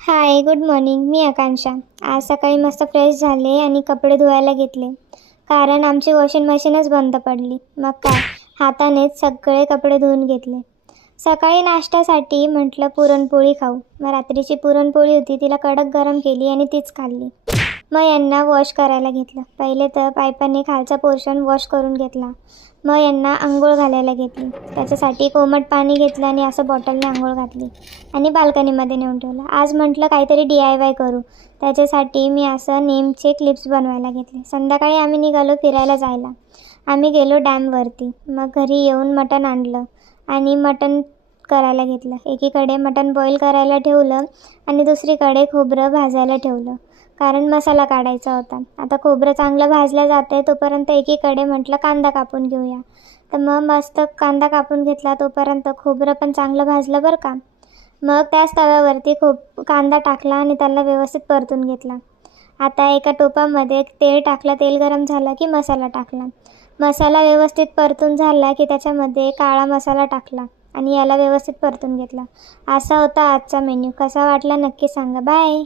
हाय, good morning. मी आकांक्षा. आज सकाळी मस्त फ्रेश झाले आणि कपडे धुवायला घेतले. कारण आमची वॉशिंग मशीनच बंद पडली. मग काय, हातानेच सगळे कपडे धुवून घेतले. सकाळी नाश्त्यासाठी म्हटलं पुरणपोळी खाऊ. मग रात्रीची पुरणपोळी होती, तिला कडक गरम केली आणि तीच खाल्ली. मग यांना वॉश करायला घेतलं. पहिले तर पाईपाने खालचा पोर्शन वॉश करून घेतला. मग यांना अंघोळ घालायला घेतली. त्याच्यासाठी कोमट पाणी घेतलं आणि असं बॉटलने अंघोळ घातली आणि बाल्कनीमध्ये नेऊन ठेवलं. आज म्हटलं काहीतरी DIY करू. त्याच्यासाठी मी असं नेमचे क्लिप्स बनवायला घेतले. संध्याकाळी आम्ही निघालो फिरायला जायला. आम्ही गेलो डॅमवरती. मग घरी येऊन मटण आणलं आणि मटण करायला घेतलं. एकीकडे मटण बॉईल करायला ठेवलं आणि दुसरीकडे खोबरं भाजायला ठेवलं, कारण मसाला काढायचा होता. आता खोबरं चांगलं भाजलं जातं आहे तोपर्यंत एकीकडे म्हटलं कांदा कापून घेऊया. तर मग मस्त कांदा कापून घेतला. तोपर्यंत खोबरं पण चांगलं भाजलं बरं का. मग त्याच तव्यावरती कांदा टाकला आणि त्याला व्यवस्थित परतून घेतला. आता एका टोपामध्ये तेल टाकलं. तेल गरम झालं की मसाला टाकला. मसाला व्यवस्थित परतून झाला की त्याच्यामध्ये काळा मसाला टाकला आणि याला व्यवस्थित परतून घेतला. असा होता आजचा मेन्यू. कसा वाटला नक्की सांगा. बाय.